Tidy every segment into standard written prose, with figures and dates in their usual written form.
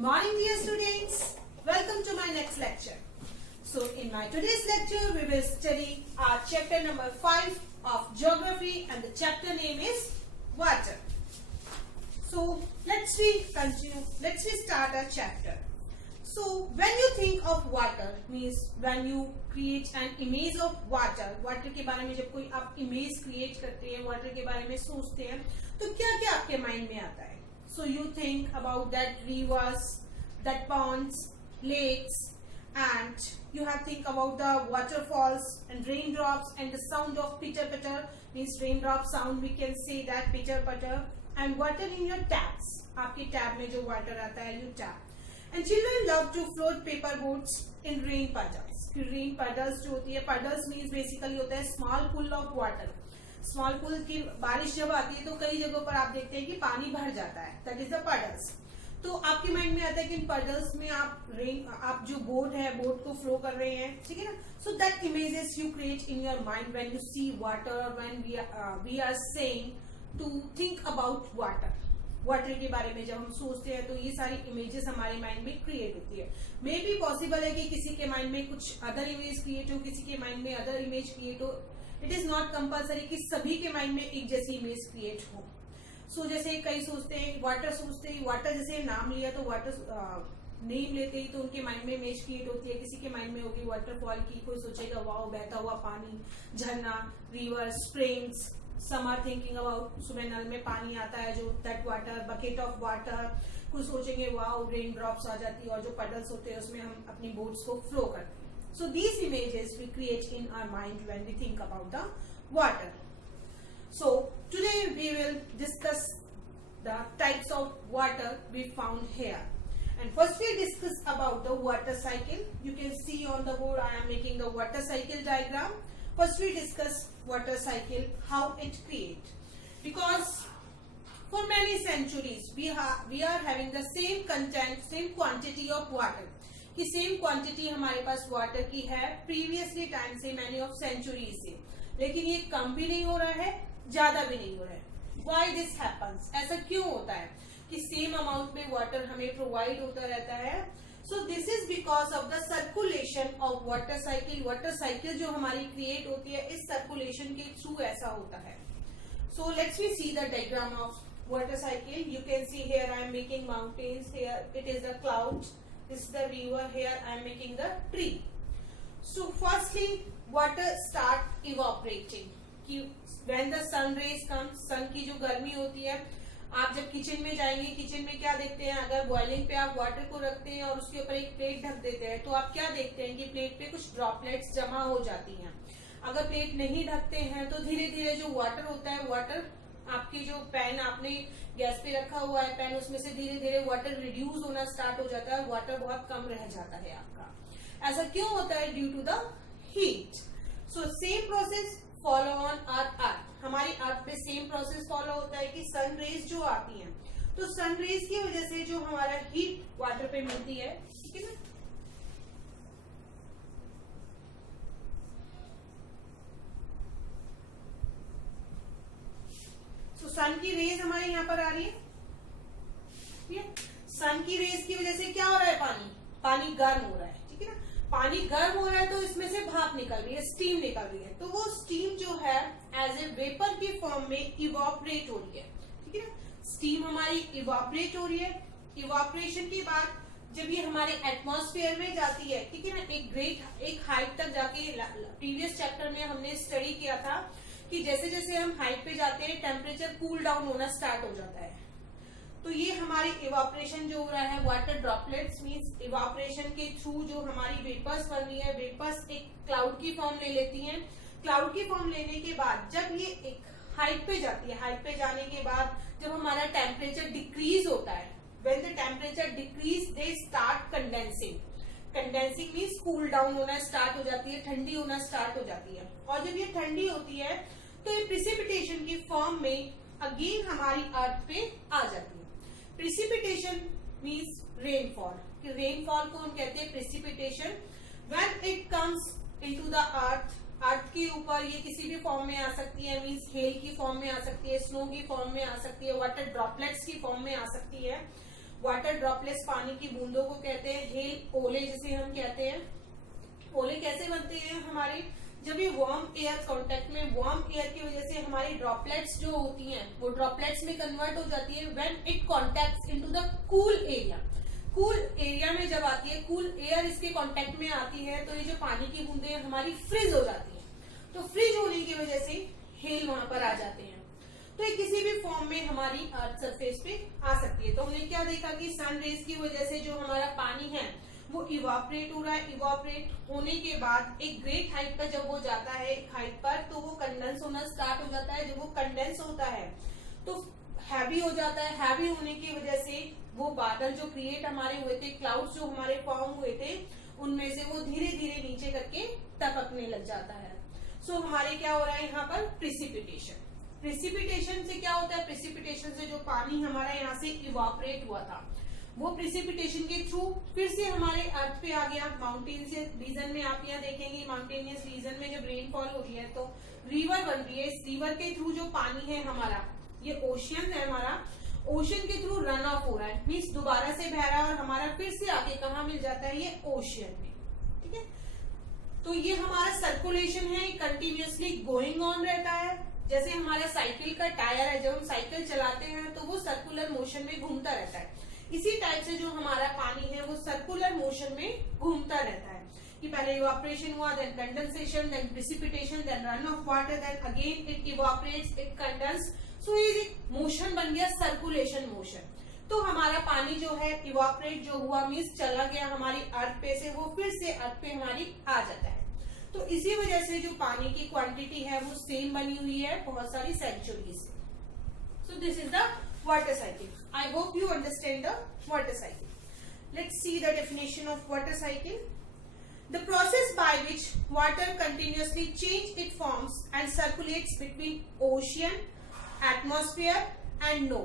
Good morning, dear students. Welcome to my next lecture. So, in my today's lecture, we will study our chapter number 5 of geography, and the chapter name is water. So, let's continue. Let's start our chapter. So, when you think of water, means when you create an image of water, water के बारे में जब कोई आप image create करते हैं, water के बारे में सोचते हैं, तो क्या क्या आपके mind में आता है? So you think about that rivers, that ponds, lakes, and you have think about the waterfalls and raindrops and the sound of pitter patter, means raindrop sound, we can say that pitter patter, and water in your taps. आपके tab में जो water आता है, you tap. And children love to float paper boats in rain puddles. Rain puddles जो होती है, puddles means basically होता है small pool of water. Small pool की बारिश जब आती है तो कई जगहों पर आप देखते हैं कि पानी भर जाता है, दैट इज द पडल्स. तो आपके माइंड में आता है कि इन पडल्स में आप जो बोट है, बोट को फ्लो कर रहे हैं, ठीक है ना. So that images you create in your mind when you see water, when we are saying to think about water. Water के बारे में जब हम सोचते हैं तो ये सारी इमेजेस हमारे माइंड में क्रिएट होती है. मे बी पॉसिबल है कि किसी के माइंड में कुछ अदर इमेज क्रिएट हो, किसी के माइंड में अदर इमेज क्रिएट हो. इट इज नॉट कंपल्सरी कि सभी के माइंड में एक जैसी इमेज क्रिएट हो. सो जैसे कई सोचते हैं वाटर, सोचते ही वाटर, जैसे नाम लिया तो वाटर नेम लेते ही तो उनके माइंड में इमेज क्रिएट होती है. किसी के माइंड में होगी वाटरफॉल की, कोई सोचेगा वाओ बहता हुआ पानी, झरना, river, springs. Some are thinking about सुबह नल में पानी आता है जो that water, bucket of water. कुछ सोचेंगे वाओ रेन ड्रॉप्स आ जाती है और जो पडल्स होते हैं उसमें हम अपनी बोट्स को फ्लो करते हैं. So these images we create in our mind when we think about the water. So today we will discuss the types of water we found here. And first we discuss about the water cycle. You can see on the board I am making the water cycle diagram. First we discuss water cycle, how it create. Because for many centuries we are having the same content, same quantity of water. कि same quantity हमारे पास water की है previously time से, many of century से, लेकिन ये कम भी नहीं हो रहा है, ज्यादा भी नहीं हो रहा है. व्हाई दिस हैपन्स, ऐसा क्यों होता है कि सेम अमाउंट में वाटर हमें प्रोवाइड होता रहता है. So this is because of the circulation of water cycle. Water cycle जो हमारी क्रिएट होती है इस सर्कुलेशन के थ्रू ऐसा होता है. So let's we see the diagram of water cycle. You can see here I am making mountains, here it is the cloud, this is the river, here I am making the tree. So firstly water start evaporating. कि when the sun rays come, sun की जो गर्मी होती है, आप जब kitchen में जाएंगे, किचन में क्या देखते हैं, अगर बॉइलिंग पे आप वाटर को रखते हैं और उसके ऊपर एक प्लेट ढक देते हैं तो आप क्या देखते हैं कि प्लेट पे कुछ ड्रॉपलेट्स जमा हो जाती हैं. अगर प्लेट नहीं ढकते हैं तो धीरे धीरे जो वाटर होता है, वाटर आपकी जो पैन आपने गैस पे रखा हुआ है पैन, उसमें से धीरे धीरे वाटर रिड्यूस होना स्टार्ट हो जाता है, वाटर बहुत कम रह जाता है आपका. ऐसा क्यों होता है? Due to the heat. So same process follow on earth. हमारी अर्थ पे सेम प्रोसेस फॉलो होता है कि सन रेज जो आती हैं, तो सन रेज की वजह से जो हमारा हीट वाटर पे मिलती है, ठीक है ना. तो सन की रेज हमारे यहाँ पर आ रही है, ठीक है. सन की रेज की वजह से क्या हो रहा है, पानी गर्म हो रहा है, ठीक है ना. पानी गर्म हो रहा है तो इसमें से भाप निकल रही है, स्टीम निकल रही है. तो वो स्टीम जो है एज ए वेपर की फॉर्म में इवापोरेट हो रही है, ठीक है ना. स्टीम हमारी इवापोरेट हो रही है. इवापोरेशन के बाद जब ये हमारे एटमॉस्फेयर में जाती है, ठीक है ना, एक हाइट तक जाके, प्रीवियस चैप्टर में हमने स्टडी किया था कि जैसे जैसे हम हाइट पे जाते हैं टेम्परेचर कूल डाउन होना स्टार्ट हो जाता है. तो ये हमारी इवापोरेशन जो हो रहा है, वाटर ड्रॉपलेट्स मींस इवापोरेशन के थ्रू जो हमारी वेपर्स बन रही है, वेपर्स एक क्लाउड की फॉर्म ले लेती हैं. क्लाउड की फॉर्म लेने के बाद जब ये एक हाइट पे जाती है, हाइट पे जाने के बाद जब हमारा टेम्परेचर डिक्रीज होता है, when the temperature decrease they start condensing. Condensing means cool down होना स्टार्ट हो जाती है, ठंडी होना स्टार्ट हो जाती है. और जब ये ठंडी होती है तो ये प्रिसिपिटेशन की फॉर्म में अगेन हमारी अर्थ पे आ जाती है. Precipitation means rainfall. रेनफॉल को हम कहते हैं precipitation. When it comes into the earth, earth के ऊपर ये किसी भी फॉर्म में आ सकती है, मीन्स हेल की फॉर्म में आ सकती है, स्नो की फॉर्म में आ सकती है, वाटर ड्रॉपलेट्स की फॉर्म में आ सकती है. वाटर ड्रॉपलेट्स पानी की बूंदों को कहते हैं हेल, ओले जिसे हम कहते हैं। ओले कैसे बनते हैं हमारे, जब ये वार्म एयर कांटेक्ट में, वार्म एयर की वजह से हमारी ड्रॉपलेट्स जो होती हैं वो ड्रॉपलेट्स में कन्वर्ट हो जाती है when it contacts into the cool area. Cool area में जब आती है, कूल एयर इसके कांटेक्ट में आती है, तो ये जो पानी की बूंदें हमारी फ्रीज हो जाती है। तो फ्रीज होने की वजह से हेल वहां पर आ जाते हैं। तो ये किसी भी फॉर्म में हमारी अर्थ सरफेस पे आ सकती है। तो हमने क्या देखा कि सन रेज की वजह से जो हमारा पानी है वो इवापोरेट हो रहा है। इवापोरेट होने के बाद एक ग्रेट हाइट पर जब वो जाता है, एक हाइट पर, तो वो कंडेंस होना स्टार्ट हो जाता है। जब वो कंडेंस होता है तो हैवी हो जाता है। हैवी होने की वजह से वो बादल जो क्रिएट हमारे हुए थे, क्लाउड्स जो हमारे फॉर्म हुए थे, उनमें से वो धीरे धीरे नीचे करके टपकने लग जाता है। सो हमारे क्या हो रहा है यहाँ पर, प्रिसिपिटेशन। प्रिसिपिटेशन से क्या होता है, प्रिसिपिटेशन से जो पानी हमारा यहाँ से इवापोरेट हुआ था वो प्रिसिपिटेशन के थ्रू फिर से हमारे अर्थ पे आ गया। माउंटेनियस रीजन में आप यहाँ देखेंगे, माउंटेनियस रीजन में जब रेनफॉल हो रही है तो रिवर बन रही है। इस रिवर के थ्रू जो पानी है हमारा, ये ओशियन है हमारा, ओशन के थ्रू रन ऑफ हो रहा है, मीन्स दोबारा से बह रहा है और हमारा फिर से आके कहाँ मिल जाता है, ये ओशियन में। ठीक है, तो ये हमारा सर्कुलेशन है, कंटिन्यूअसली गोइंग ऑन रहता है। जैसे हमारा साइकिल का टायर है, जब हम साइकिल चलाते हैं तो वो सर्कुलर मोशन में घूमता रहता है। इसी टाइप से जो हमारा पानी है वो सर्कुलर मोशन में घूमता रहता है कि पहले इवापोरेशन हुआ, then condensation, then precipitation, then run off water, then again it evaporates, it condense. So ये मोशन बन गया सर्कुलेशन मोशन। तो हमारा पानी जो है इवापोरेट जो हुआ, मीन्स चला गया हमारी अर्थ पे से, वो फिर से अर्थ पे हमारी आ जाता है। तो इसी वजह से जो पानी की क्वांटिटी है वो सेम बनी हुई है बहुत सारी सेंचुरी से। सो this is the water cycle. I hope you understand the water cycle. Let's see the definition of water cycle. The process by which water continuously change its forms and circulates between ocean, atmosphere and no.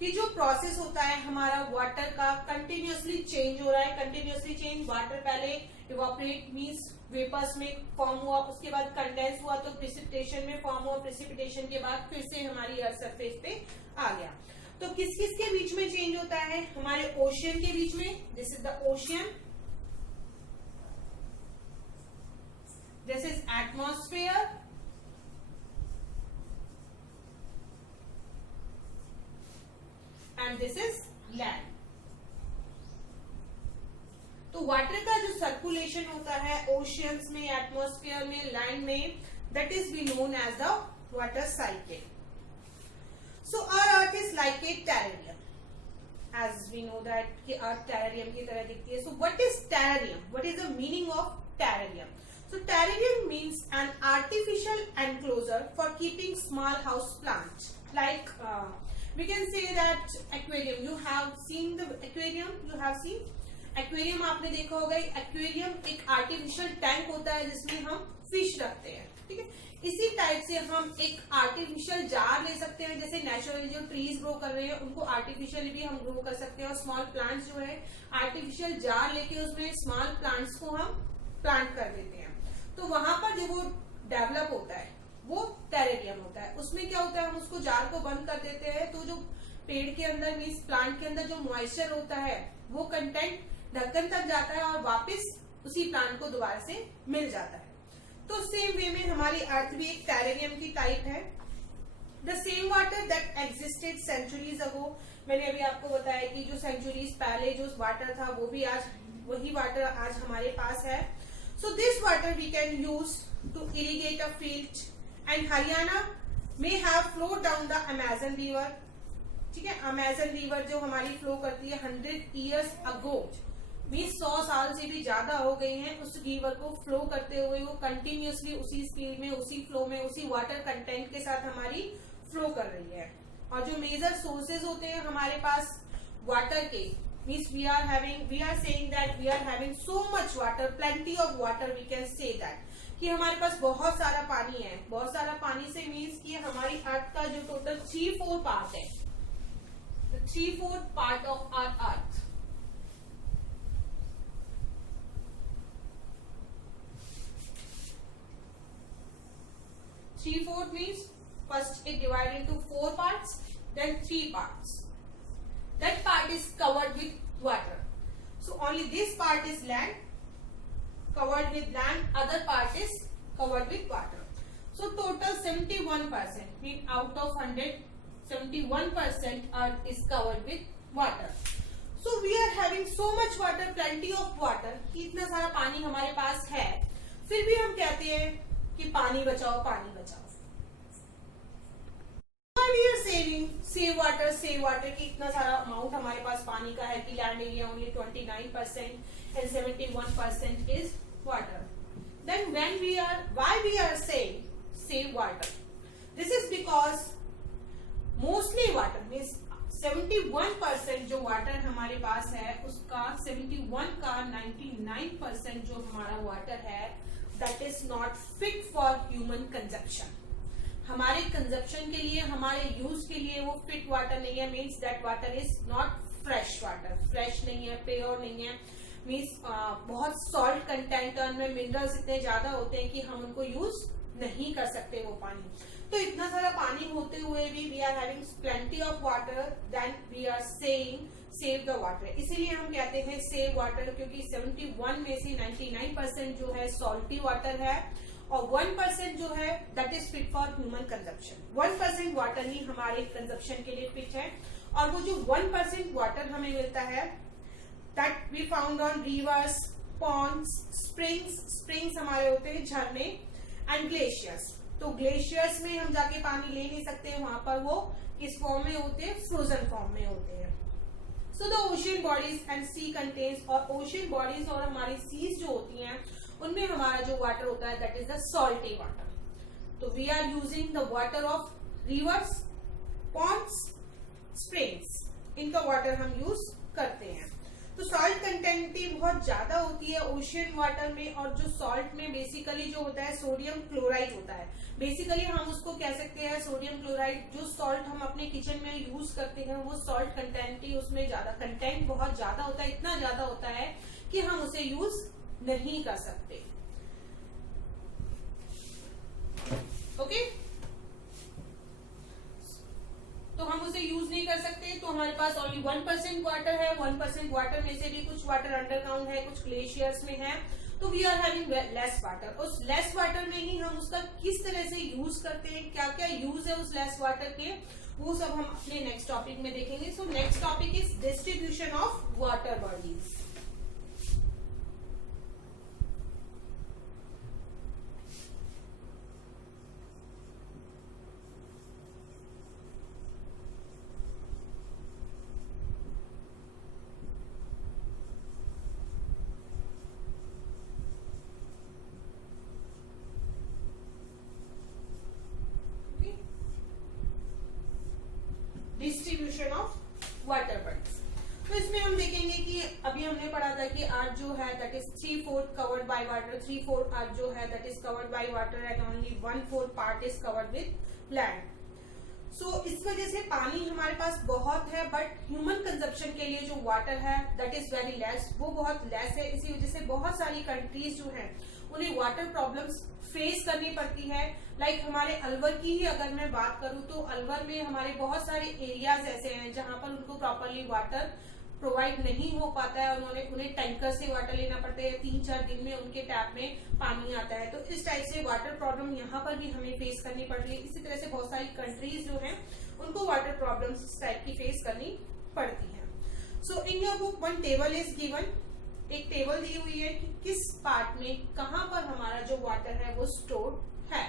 कि जो process होता है हमारा water का, continuously change हो रहा है। Continuously change, water पहले इवापोरेट मीन्स वेपर्स में फॉर्म हुआ, उसके बाद कंडेंस हुआ तो प्रिसिपिटेशन में फॉर्म हुआ, प्रिसिपिटेशन के बाद फिर से हमारी अर्थ सरफेस पे आ गया। तो किस किस के बीच में चेंज होता है, हमारे ओशियन के बीच में, this is the ocean, this is atmosphere, and this is land. तो वाटर का जो सर्कुलेशन होता है ओशियंस में, एटमॉस्फेयर में, लैंड में, that is be known as the water cycle. So our earth is like a terrarium, as we know that कि earth terrarium की तरह दिखती है। So what is terrarium, what is the meaning of terrarium? So terrarium means an artificial enclosure for keeping small house plants. Like we can say that aquarium. You have seen the aquarium. You have seen aquarium. आपने देखा होगा aquarium एक artificial tank होता है जिसमें हम fish रखते हैं, ठीक है। इसी टाइप से हम एक आर्टिफिशियल जार ले सकते हैं, जैसे नेचुरली जो ट्रीज ग्रो कर रहे हैं उनको आर्टिफिशियली भी हम ग्रो कर सकते हैं। और स्मॉल प्लांट्स जो है आर्टिफिशियल जार लेके उसमें स्मॉल प्लांट्स को हम प्लांट कर देते हैं। तो वहां पर जो वो डेवलप होता है वो टेरेरियम होता है। उसमें क्या होता है, हम उसको जार को बंद कर देते हैं तो जो पेड़ के अंदर मीन्स प्लांट के अंदर जो मॉइस्चर होता है वो कंटेंट ढक्कन तक जाता है और वापस उसी प्लांट को दोबारा से मिल जाता है। तो सेम वे में हमारी अर्थ भी एक टेरेरियम की टाइप है। The same water that existed centuries ago, मैंने अभी आपको बताया कि जो सेंचुरीज पहले जो वाटर था वो भी आज वही वाटर आज हमारे पास है। So this water we can use to irrigate a field, and Haryana may have flowed down the Amazon river. ठीक है, अमेजन रिवर जो हमारी फ्लो करती है 100 years ago, मीन्स 100 साल से भी ज्यादा हो गए हैं उस रिवर को फ्लो करते हुए। वो कंटिन्यूअसली उसी स्पीड में, उसी फ्लो में, उसी वाटर कंटेंट के साथ हमारी फ्लो कर रही है। और जो मेजर सोर्सेज होते हैं हमारे पास वाटर के, means we are saying that we are having so much water, plenty of water, we can say that कि हमारे पास बहुत सारा पानी है। बहुत सारा पानी से मीन्स कि हमारी अर्थ का जो टोटल 3/4 पार्ट है, 3/4 part of our earth, means first it divided into 4 parts, then 3 parts. that part is covered with water. So only this part is land, covered with land, other part is covered with water. So total 71%, mean out of 100, 71% earth is covered with water. So we are having so much water, plenty of water, कि इतना सारा पानी हमारे पास है, फिर भी हम कहते हैं कि पानी बचाओ, पानी बचाओ. We are saving, save water कि इतना सारा अमाउंट हमारे पास पानी का है कि land area only 29% and 71% is water. Then why we are saying save water? This is because mostly water means 71% जो वाटर हमारे पास है उसका 71 का 99% जो हमारा वाटर है that is not fit for human consumption. हमारे कंजप्शन के लिए, हमारे यूज के लिए वो फिट वाटर नहीं है. Means that water is not fresh water, fresh नहीं है, प्योर नहीं है. मीन्स बहुत सॉल्ट कंटेंट और में मिनरल्स इतने ज्यादा होते हैं कि हम उनको यूज नहीं कर सकते वो पानी. तो इतना सारा पानी होते हुए भी we are having plenty of water, then we are saying save the water. इसीलिए हम कहते हैं सेव वाटर, क्योंकि 71 में से 99% जो है सॉल्टी वाटर है और 1% जो है that is fit for human consumption. 1% water ही हमारे कंजप्शन के लिए फिट है. और वो जो 1% वाटर हमें मिलता है that we found on rivers, ponds, springs हमारे होते हैं झरने, एंड ग्लेशियर्स. तो ग्लेशियर्स में हम जाके पानी ले नहीं सकते, वहां पर वो किस फॉर्म में होते हैं, फ्रोजन फॉर्म में होते हैं. So the ocean bodies and sea contains, और ओशियन बॉडीज और हमारी सीज जो होती हैं उनमें हमारा जो वाटर होता है that is the salty water. तो we are using the water of rivers, ponds, springs, इनका वाटर हम यूज करते हैं. तो सॉल्ट कंटेंटिटी बहुत ज्यादा होती है ओशियन वाटर में, और जो सॉल्ट में बेसिकली जो होता है सोडियम क्लोराइड होता है. बेसिकली हम उसको कह सकते हैं सोडियम क्लोराइड. जो सॉल्ट हम अपने किचन में यूज करते हैं वो सॉल्ट कंटेंटिटी उसमें ज्यादा, कंटेंट बहुत ज्यादा होता है, इतना ज्यादा होता है कि हम उसे यूज नहीं कर सकते. ओके, तो हम उसे यूज नहीं कर सकते. तो हमारे पास ओनली 1% वाटर है. 1% वाटर में से भी कुछ वाटर अंडरग्राउंड है, कुछ ग्लेशियर्स में है. तो we are having less water. उस लेस वाटर में ही हम उसका किस तरह से यूज करते हैं, क्या क्या यूज है उस लेस वाटर के, वो सब हम अपने नेक्स्ट टॉपिक में देखेंगे. So next topic is distribution of water bodies. Distribution of water bodies. तो इसमें हम देखेंगे कि अभी हमने पढ़ा था कि अर्थ जो है that is 3/4 covered by water, 3/4 earth जो है that is covered by water and only 1/4 part is covered with land. So इस वजह से पानी हमारे पास बहुत है, बट ह्यूमन कंजप्शन के लिए जो वाटर है दैट इज वेरी लेस, वो बहुत लेस है. इसी वजह से बहुत सारी कंट्रीज जो हैं उन्हें वाटर प्रॉब्लम्स फेस करनी पड़ती है. लाइक हमारे अलवर की ही अगर मैं बात करूं तो अलवर में हमारे बहुत सारे एरियाज ऐसे हैं जहां पर उनको प्रॉपरली वाटर प्रोवाइड नहीं हो पाता है. उन्हें टैंकर से वाटर लेना पड़ता है. 3-4 दिन में उनके टैप में पानी आता है. तो इस टाइप से वाटर प्रॉब्लम यहाँ पर भी हमें फेस करनी पड़ रही है. इसी तरह से बहुत सारी कंट्रीज जो हैं उनको वाटर प्रॉब्लम्स इस टाइप की फेस करनी पड़ती है. So in your book one table is given. एक टेबल दी हुई है कि किस पार्ट में कहां पर हमारा जो वाटर है वो स्टोर है.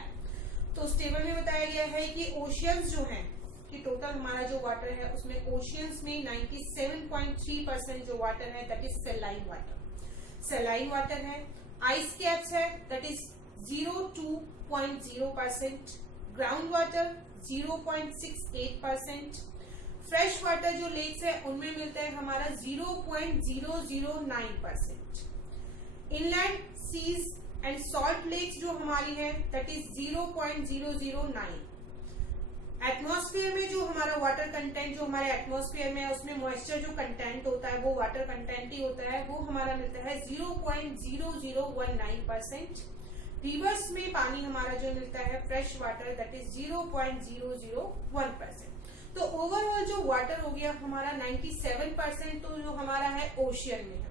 तो उस टेबल में बताया गया है कि ओशियंस जो हैं कि टोटल हमारा जो वाटर है उसमें ओशियंस में 97.3% जो वाटर है that is saline water. Saline water है. आइस कैप्स है that is 0.2% ground water 0.68%. Fresh water जो लेक्स है उनमें मिलता है हमारा 0.009%. Inland seas and salt lakes जो हमारी है दैट इज 0.009. एटमॉस्फेयर में जो हमारा वाटर कंटेंट जो हमारे एटमॉस्फेयर में है उसमें मॉइस्चर जो कंटेंट होता है वो वाटर कंटेंट ही होता है, वो हमारा मिलता है 0.0019%. रिवर्स में पानी हमारा जो मिलता है फ्रेश वाटर दैट इज 0.001%. तो ओवरऑल जो वाटर हो गया हमारा 97% तो जो हमारा है ओशियन में है।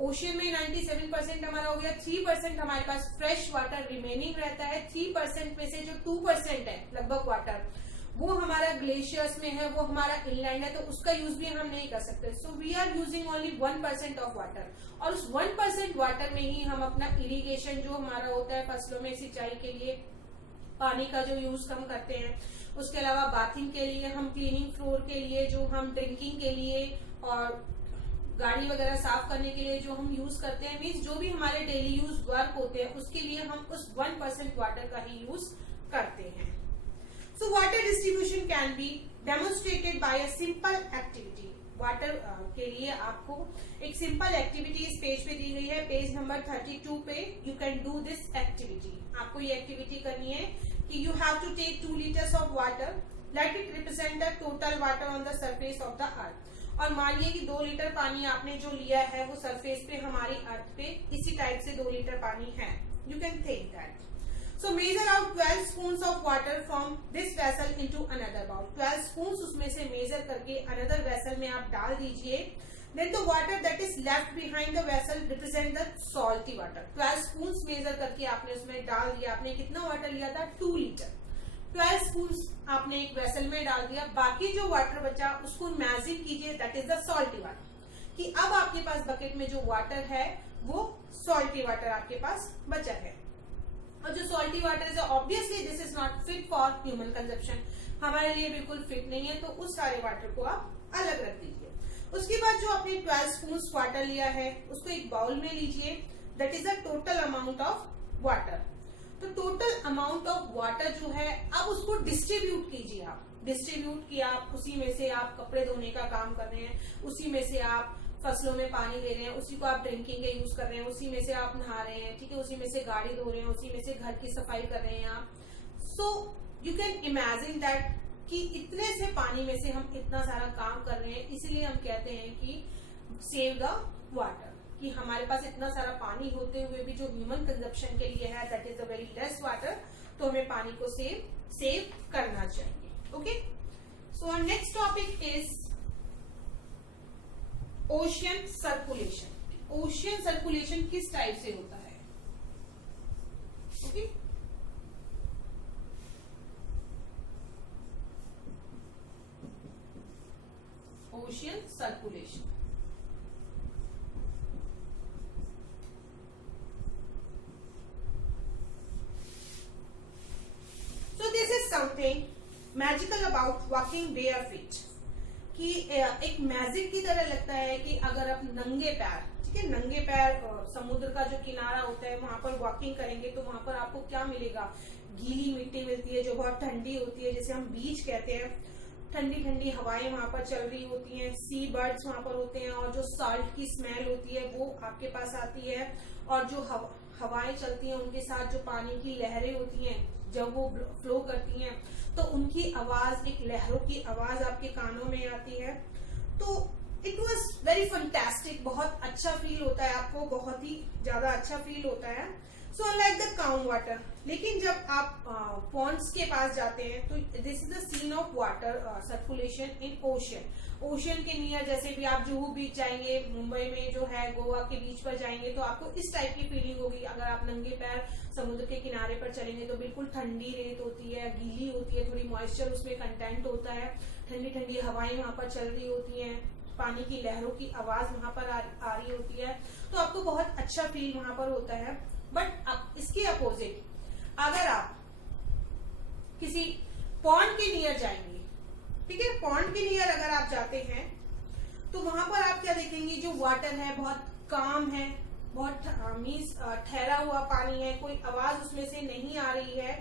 ओशियन में 97% हमारा हो गया, 3% हमारे पास फ्रेश वाटर रिमेनिंग रहता है। 3% में से जो 2% है लगभग वाटर वो हमारा ग्लेशियर्स में है, वो हमारा इनलैंड है, तो उसका यूज भी हम नहीं कर सकते। So we are using only 1% of water, और उस 1% वाटर में ही हम अपना इरिगेशन जो हमारा होता है फसलों में सिंचाई के लिए पानी का जो यूज हम करते हैं, उसके अलावा बाथिंग के लिए, हम क्लीनिंग फ्लोर के लिए, जो हम ड्रिंकिंग के लिए और गाड़ी वगैरह साफ करने के लिए जो हम यूज करते हैं, मीन्स जो भी हमारे डेली यूज वर्क होते हैं उसके लिए हम उस 1% वाटर का ही यूज करते हैं। So water distribution can be demonstrated by a simple activity. Water के लिए आपको एक सिंपल एक्टिविटी इस पेज पे दी गई है, पेज नंबर 32 पे। You can do this activity. आपको ये एक्टिविटी करनी है कि you have to take 2 liters of water, let it represent the total water on the surface of the earth. और मानिए कि 2 लीटर पानी आपने जो लिया है वो सरफेस पे हमारी अर्थ पे इसी टाइप से 2 लीटर पानी है। You can think that. So measure out 12 spoons of water from this vessel into another bowl. 12 spoons उसमें से मेजर करके अनदर वेसल में आप डाल दीजिए। Then the water that is left behind the vessel represent the salty water. 12 spoons measure करके आपने उसमें डाल दिया। आपने कितना वाटर लिया था? 2 लीटर। 12 स्पून्स आपने एक वेसल में डाल दिया। बाकी जो वाटर बचा उसको इमेजिन कीजिए that is the salty water, कि अब आपके पास बकेट में जो वाटर है वो सॉल्टी वाटर आपके पास बचा है। और जो सॉल्टी वाटर है obviously this is not fit for human consumption, हमारे लिए बिल्कुल फिट नहीं है, तो उस सारे वाटर को आप अलग रख दीजिए। उसके बाद जो आपने 12 स्पून्स वाटर लिया है उसको एक बाउल में लीजिए। That is the total amount of water. तो टोटल अमाउंट ऑफ वाटर जो है अब उसको डिस्ट्रीब्यूट कीजिए। आप डिस्ट्रीब्यूट किया, आप उसी में से आप कपड़े धोने का काम कर रहे हैं, उसी में से आप फसलों में पानी दे रहे हैं, उसी को आप ड्रिंकिंग के यूज कर रहे हैं, उसी में से आप नहा रहे हैं, ठीक है, उसी में से गाड़ी धो रहे हैं, उसी में से घर की सफाई कर रहे हैं आप। So you can imagine that कि इतने से पानी में से हम इतना सारा काम कर रहे हैं, इसीलिए हम कहते हैं कि सेव द वाटर, कि हमारे पास इतना सारा पानी होते हुए भी जो ह्यूमन कंजप्शन के लिए है that is a very less water, तो हमें पानी को सेव करना चाहिए। Okay, so our next topic is ocean circulation. Ocean circulation किस टाइप से होता है? Okay, ocean circulation. So this is something magical about walking bare feet, कि एक मैजिक की तरह लगता है कि अगर आप नंगे पैर, ठीक है, नंगे पैर समुद्र का जो किनारा होता है वहां पर वॉकिंग करेंगे तो वहां पर आपको क्या मिलेगा? गीली मिट्टी मिलती है जो बहुत ठंडी होती है, जिसे हम बीच कहते हैं। ठंडी ठंडी हवाएं वहां पर चल रही होती हैं, सी बर्ड्स वहां पर होते हैं, और जो साल्ट की स्मेल होती है वो आपके पास आती है, और जो हवाएं चलती हैं उनके साथ जो पानी की लहरें होती हैं जब वो फ्लो करती हैं तो उनकी आवाज, एक लहरों की आवाज आपके कानों में आती है। तो इट वॉज वेरी फंटेस्टिक, बहुत अच्छा फील होता है आपको, बहुत ही ज्यादा अच्छा फील होता है। So unlike the calm water, लेकिन जब आप पॉन्ड्स के पास जाते हैं तो this is the scene of water circulation in ocean. Ocean के नियर, जैसे भी आप जुहू बीच जाएंगे, मुंबई में जो है गोवा के बीच पर जाएंगे तो आपको इस टाइप की फीलिंग होगी। अगर आप नंगे पैर समुद्र के किनारे पर चलेंगे तो बिल्कुल ठंडी रेत होती है, गीली होती है, थोड़ी मॉइस्चर उसमें कंटेंट होता है, ठंडी ठंडी हवाएं वहां पर चल रही होती हैं, पानी की लहरों की आवाज वहां पर आ रही होती है, तो आपको बहुत अच्छा फील वहां पर होता है। बट अब इसके अपोजिट अगर आप किसी पॉन्ड के नियर जाएंगे, ठीक है, पॉन्ड के नियर अगर आप जाते हैं तो वहां पर आप क्या देखेंगे? जो वाटर है बहुत काम है, बहुत मीन्स ठहरा हुआ पानी है, कोई आवाज उसमें से नहीं आ रही है।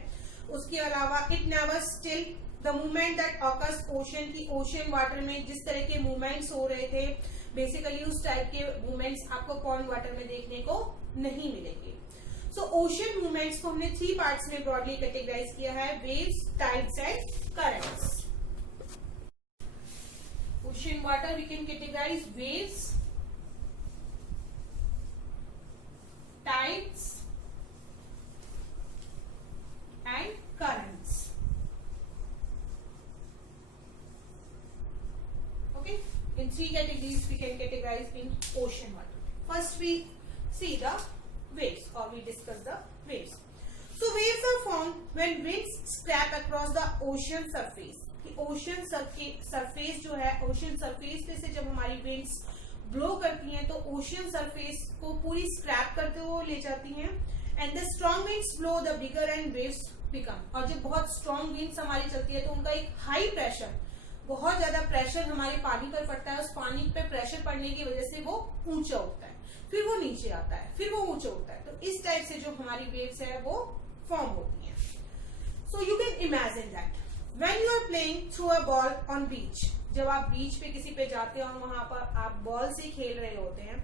उसके अलावा it never still the movement that occurs ocean, की ओशन वाटर में जिस तरह के मूवमेंट्स हो रहे थे बेसिकली उस टाइप के मूवमेंट्स आपको पॉन्ड वाटर में देखने को नहीं मिलेंगे। सो ओशन मूवमेंट्स को हमने 3 पार्ट्स में ब्रॉडली कैटेगराइज किया है, waves, tides and currents. Ocean water we can categorise waves, tides and currents. In three categories we can categorize in ocean water. First we see the waves, or we discuss the waves. So waves are formed when winds scrape across the ocean surface. Ocean surface जो है, ocean surface पे से जब हमारी winds blow करती हैं तो ocean surface को पूरी स्क्रैप करते हुए ले जाती हैं. And the strong winds blow the bigger and waves become. और जब बहुत स्ट्रॉन्ग विंड्स हमारी चलती है तो उनका एक हाई प्रेशर, बहुत ज्यादा प्रेशर हमारे पानी पर पड़ता है. उस पानी पे प्रेशर पड़ने की वजह से वो ऊंचा उठता है, फिर वो नीचे आता है, फिर वो ऊंचा उठता है. तो इस टाइप से जो हमारी वेव्स है वो फॉर्म होती हैं. So you can imagine that when you are playing through a ball on beach, जब आप बीच पे किसी पे जाते हो और वहां पर आप बॉल से खेल रहे होते हैं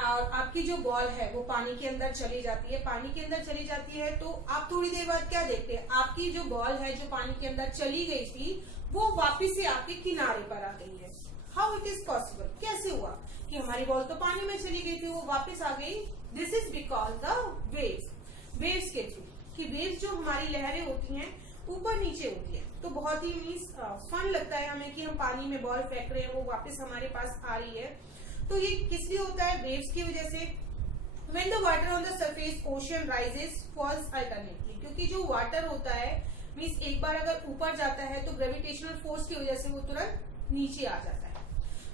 और आपकी जो बॉल है वो पानी के अंदर चली जाती है. पानी के अंदर चली जाती है तो आप थोड़ी देर बाद क्या देखते हैं, आपकी जो बॉल है जो पानी के अंदर चली गई थी वो वापिस से आपके किनारे पर आ गई है. हाउ इट इज पॉसिबल, कैसे हुआ कि हमारी बॉल तो पानी में चली गई थी, वो वापिस आ गई. This is because the waves के थ्रू. कि वेव्स जो हमारी लहरें होती हैं ऊपर नीचे होती है, तो बहुत ही मीन्स फन लगता है हमें कि हम पानी में बॉल फेंक रहे हैं, वो वापस हमारे पास आ रही है. तो ये किस लिए होता है, वेव्स की वजह से. When the water on the surface ocean rises falls alternately. क्योंकि जो वाटर होता है मीन्स एक बार अगर ऊपर जाता है तो ग्रेविटेशनल फोर्स की वजह से वो तुरंत नीचे आ जाता है.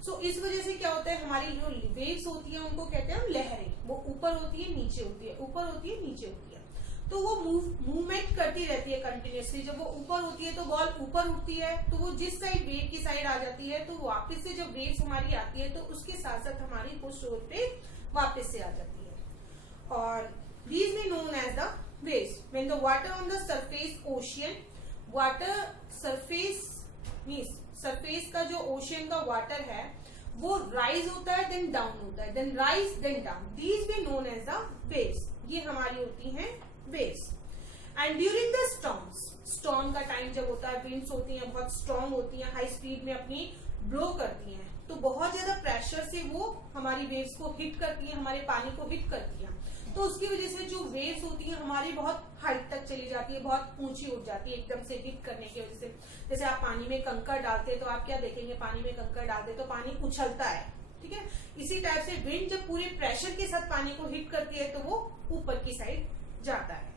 सो इस वजह से क्या होता है, हमारी जो वेव्स होती है उनको कहते हैं हम लहरें. वो ऊपर होती है नीचे होती है, ऊपर होती है नीचे होती है. तो वो मूवमेंट करती रहती है कंटिन्यूसली. जब वो ऊपर होती है तो बॉल ऊपर उठती है, तो वो जिस साइड वेव की साइड आ जाती है तो वापस से जब वेव्स हमारी आती है तो उसके साथ साथ हमारी वो शोर पे वापस से आ जाती है. और these may known as the waves. When the water on the surface ocean, water surface means surface का जो ocean का water है वो rise होता है then down होता है, then rise then down. These may known as the waves. ये हमारी होती हैं waves. And during the storm का टाइम जब होता है, winds होती हैं बहुत स्ट्रॉन्ग होती हैं, हाई स्पीड में अपनी ब्लो करती हैं, तो बहुत ज्यादा प्रेशर से वो हमारी वेव्स को हिट करती हैं, हमारे पानी को हिट करती हैं. तो उसकी वजह से जो वेव्स होती हैं हमारी बहुत हाइट तक चली जाती है, बहुत ऊंची उठ जाती है एकदम से हिट करने की वजह से. जैसे आप पानी में कंकड़ डालते हैं तो आप क्या देखेंगे, पानी में कंकड़ डालते तो पानी उछलता है, ठीक है. इसी टाइप से विंड जब पूरे प्रेशर के साथ पानी को हिट करती है तो वो ऊपर की साइड जाता है.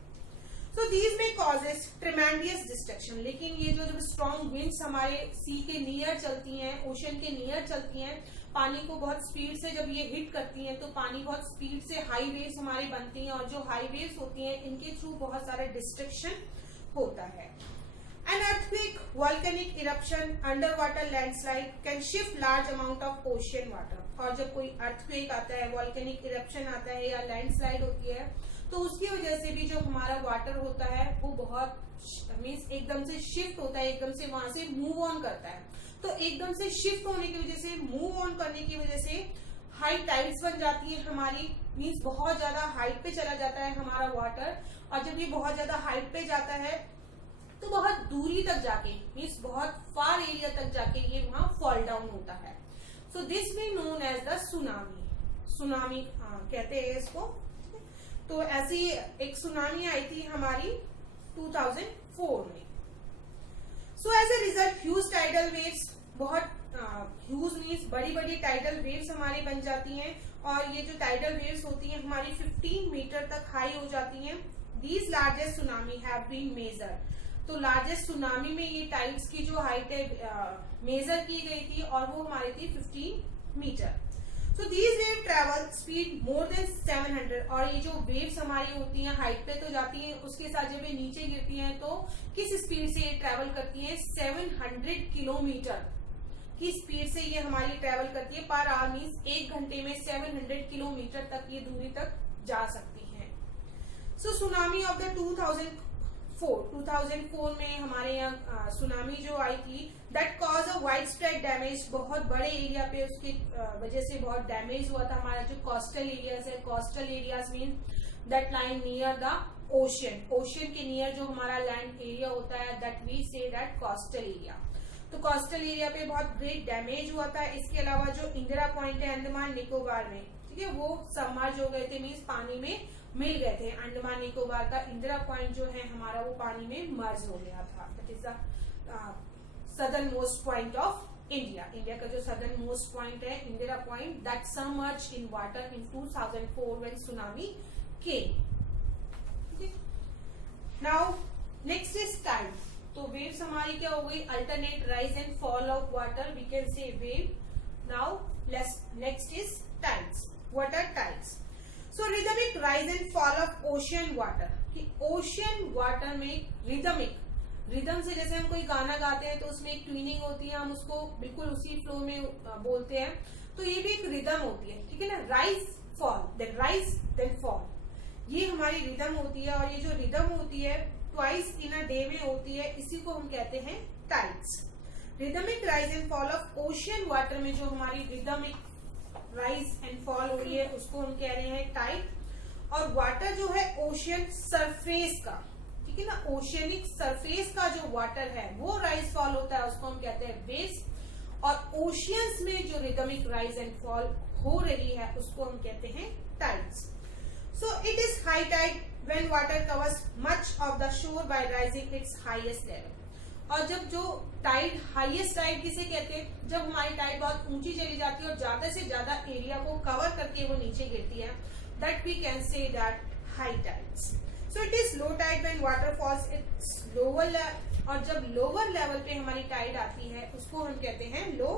So these may causes tremendous destruction. लेकिन ये जो जब स्ट्रॉन्ग विंड्स हमारे सी के नियर चलती हैं, ओशन के नियर चलती हैं, पानी को बहुत स्पीड से जब ये हिट करती हैं तो पानी बहुत स्पीड से हाई वेव्स हमारी बनती हैं. और जो हाई वेव्स होती हैं इनके थ्रू बहुत सारा डिस्ट्रक्शन होता है. An earthquake, volcanic eruption, underwater landslide can shift large amount of ocean water. और जब कोई earthquake आता है, volcanic eruption आता है या landslide होती है तो उसकी वजह से भी जो हमारा वाटर होता है वो बहुत मीन्स एकदम से शिफ्ट होता है, एकदम से वहां से मूव ऑन करता है. तो एकदम से शिफ्ट होने की वजह से, मूव ऑन करने की वजह से हाई टाइड्स बन जाती है हमारी. मीन्स बहुत ज्यादा हाइट पे चला जाता है हमारा वाटर. और जब ये बहुत ज्यादा हाइट पे जाता है तो बहुत दूरी तक जाके मीन्स बहुत फार एरिया तक जाके ये वहां फॉल डाउन होता है. So this we known as the tsunami. Tsunami कहते हैं इसको. तो ऐसी एक सुनामी आई थी हमारी 2004 में. So as a result huge tidal waves, बहुत ह्यूज मीन्स बड़ी बड़ी टाइडल वेव्स हमारी बन जाती हैं. और ये जो टाइडल वेव्स होती हैं हमारी 15 मीटर तक हाई हो जाती हैं. These largest tsunami have been measured. तो लार्जेस्ट सुनामी में ये टाइड्स की जो हाइट है मेजर की गई थी और वो हमारी थी 15 metre. So these wave travel speed more than 700. और ये जो वेव्स हमारी होती हैं हाइट पे तो जाती हैं, उसके साथ जब ये नीचे गिरती हैं तो किस स्पीड से ये ट्रेवल करती हैं, 700 किलोमीटर की स्पीड से ये हमारी ट्रेवल करती है पर आवर. मीन्स एक घंटे में 700 किलोमीटर तक ये दूरी तक जा सकती है. सो सुनामी ऑफ द 2004 में हमारे यहाँ सुनामी जो आई थी that cause a wide spread damage. बहुत बड़े एरिया पे उसकी वजह से बहुत डैमेज हुआ था. हमारा जो कोस्टल एरियाज है, coastal areas mean that line near the ocean. Ocean के नियर जो हमारा लैंड एरिया होता है that we say that coastal area. तो कोस्टल एरिया पे बहुत ग्रेट डैमेज हुआ था. इसके अलावा जो इंदिरा पॉइंट है अंडमान निकोबार में, ठीक है, वो सबमर्ज हो गए थे, मीन्स पानी में मिल गए थे. अंडमान निकोबार का इंदिरा पॉइंट जो है हमारा वो पानी में मर्ज हो गया था. That is the southern most point of India का जो सदर्न मोस्ट पॉइंट है Indira point, that submerged in water in 2004 when tsunami came. Now next is tide. तो वेव्स हमारी क्या हो गई, alternate rise and fall of water, we can say wave. Now next is tides. What are tides? So rhythmic rise and fall of ocean water, कि ocean water में rhythmic, rhythm से जैसे हम कोई गाना गाते हैं तो उसमें एक ट्यूनिंग होती है, हम उसको बिल्कुल उसी फ्लो में बोलते हैं, तो ये भी एक रिदम होती है, ठीक है ना। राइज देन फॉल, ये हमारी रिदम होती है, और ये जो रिदम होती है ट्वाइस इन अ डे में होती है, इसी को हम कहते हैं tides. Rhythmic rise and fall of ocean water में जो हमारी रिदमिक राइज एंड फॉल हो रही है उसको हम कह रहे हैं टाइड। और वाटर जो है ओशियन सरफेस का, ठीक है ना, ओशियनिक सरफेस का जो वाटर है वो राइज फॉल होता है, उसको हम कहते हैं वेव्स। और ओशियंस में जो रिदमिक राइज एंड फॉल हो रही है उसको हम कहते हैं tides. So it is high tide when water covers much of the shore by rising its highest level. और जब जो टाइड, हाईएस्ट टाइड किसे कहते हैं, जब हमारी टाइड बहुत ऊंची चली जाती है और ज्यादा से ज्यादा एरिया को कवर करके वो नीचे गिरती है, that we can say that high tides. So it is low tide when water falls its lower level, और जब लोअर लेवल पे हमारी टाइड आती है उसको हम कहते हैं लो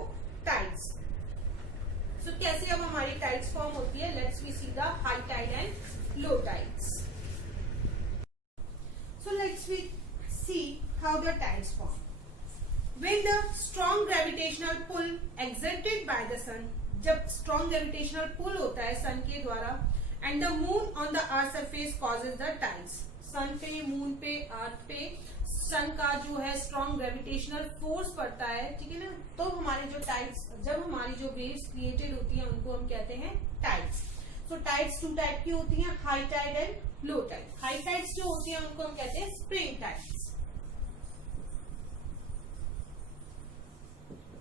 टाइड्स। सो कैसे अब हमारी टाइड्स फॉर्म होती है, let's we see the high tide and low tides. So let's we see how the tides form. When the strong gravitational pull exerted by the sun, जब strong gravitational pull होता है sun के द्वारा, and the moon on the earth surface causes the tides. sun पे, moon पे, earth पे sun का जो है strong gravitational force पड़ता है, ठीक है ना, तो हमारे जो tides, जब हमारी जो waves created होती हैं उनको हम कहते हैं tides. So tides two type की होती हैं, high tide and low tide. High tides जो होती हैं उनको हम कहते हैं spring tides,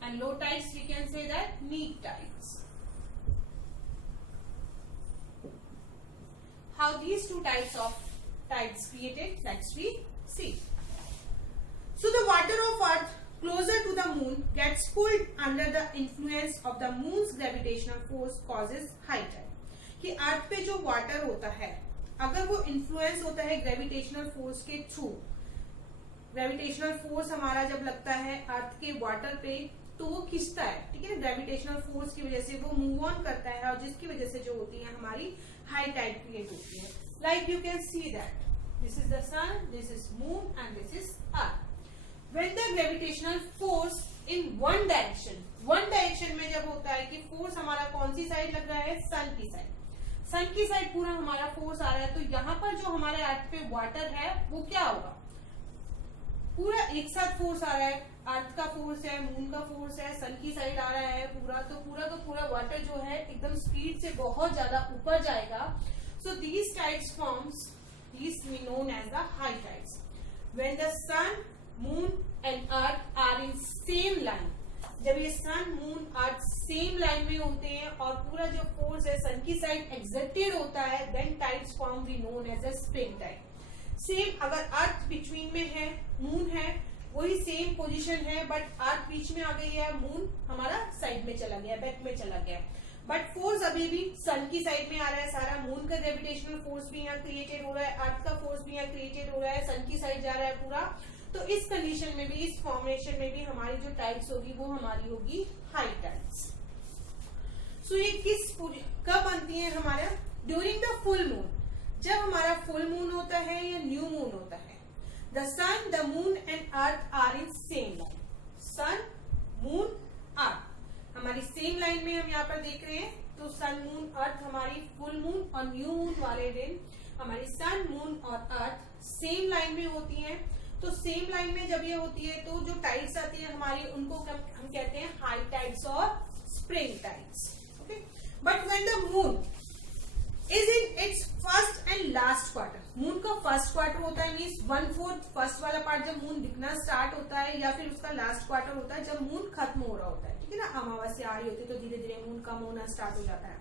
and low tides we can say that neap tides. How these two types of tides created, let's we see. So the water of earth closer to the moon gets pulled under the influence of the moon's gravitational force causes high tide. कि अर्थ पे जो water होता है अगर वो influence होता है gravitational force के थ्रू, ग्रेविटेशनल फोर्स हमारा जब लगता है अर्थ के वाटर पे तो वो खींचता है, ठीक है ना, ग्रेविटेशनल फोर्स की वजह से वो मूव ऑन करता है, और जिसकी वजह से जो होती है हमारी हाई टाइड क्रिएट होती है। Like you can see that this is the sun, this is moon and this is earth. When the gravitational force in one direction में जब होता है कि फोर्स हमारा कौन सी साइड लग रहा है, सन की साइड, सन की साइड पूरा हमारा फोर्स आ रहा है, तो यहाँ पर जो हमारे अर्थ पे वाटर है वो क्या होगा, पूरा एक साथ फोर्स आ रहा है, अर्थ का फोर्स है, मून का फोर्स है, सन की साइड आ रहा है पूरा, तो पूरा का पूरा वाटर जो है एकदम स्पीड से बहुत ज्यादा ऊपर जाएगा। So these tides forms, these we known as the high tides. When the sun, moon and earth are in same line, जब ये sun, moon, earth same line में होते हैं और पूरा जो फोर्स है सन की साइड एक्सर्टेड होता है, then tides form we known as a spring tide. Same अगर अर्थ बिटवीन में है, मून है, वही सेम पोजीशन है, बट अर्थ बीच में आ गई है, मून हमारा साइड में चला गया, बैक में चला गया, बट फोर्स अभी भी सन की साइड में आ रहा है सारा, मून का ग्रेविटेशनल फोर्स भी यहाँ क्रिएटेड हो रहा है, अर्थ का फोर्स भी यहाँ क्रिएटेड हो रहा है, सन की साइड जा रहा है पूरा। तो इस कंडीशन में भी, इस फॉर्मेशन में भी हमारी जो टाइड्स होगी वो हमारी होगी हाई टाइड्स। सो ये कब बनती है हमारा, ड्यूरिंग द फुल मून, जब हमारा फुल मून होता है या न्यू मून होता है। The sun, the moon and earth are in same line, sun, moon, earth हमारी सेम लाइन में हम यहाँ पर देख रहे हैं, तो सन, मून, अर्थ हमारी फुल मून और न्यू मून वाले दिन हमारी सन, मून और अर्थ सेम लाइन में होती हैं। तो सेम लाइन में जब ये होती है तो जो टाइड्स आती है हमारी, उनको हम कहते हैं हाई टाइड्स और spring tides. Okay, but when the moon is in its first and last quarter, moon का फर्स्ट क्वार्टर होता है, मीन्स 1/4 फर्स्ट वाला पार्ट जब मून दिखना स्टार्ट होता है, या फिर उसका लास्ट क्वार्टर होता है जब मून खत्म हो रहा होता है, ठीक है ना, अमावस्या आ रही होती है तो धीरे धीरे मून कम होना स्टार्ट हो जाता है।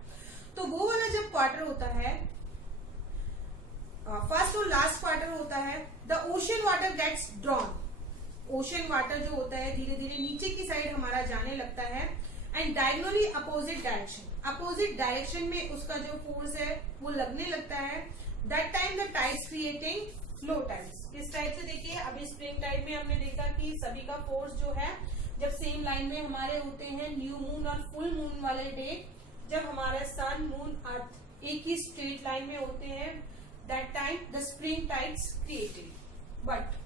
तो वो वाला जब क्वार्टर होता है, फर्स्ट और लास्ट क्वार्टर होता है, the ocean water gets drawn, ocean water जो होता है धीरे धीरे नीचे की साइड हमारा जाने लगता है एंड डायगोनली अपोजिट डायरेक्शन में उसका जो फोर्स है वो लगने लगता है। That time the tides creating low tides. इस टाइप से देखिए, अभी स्प्रिंग टाइड में हमने देखा कि सभी का फोर्स जो है जब सेम लाइन में हमारे होते हैं न्यू मून और फुल मून वाले डे, जब हमारे सन मून अर्थ एक ही स्ट्रेट लाइन में होते हैं, that time the spring tides created. But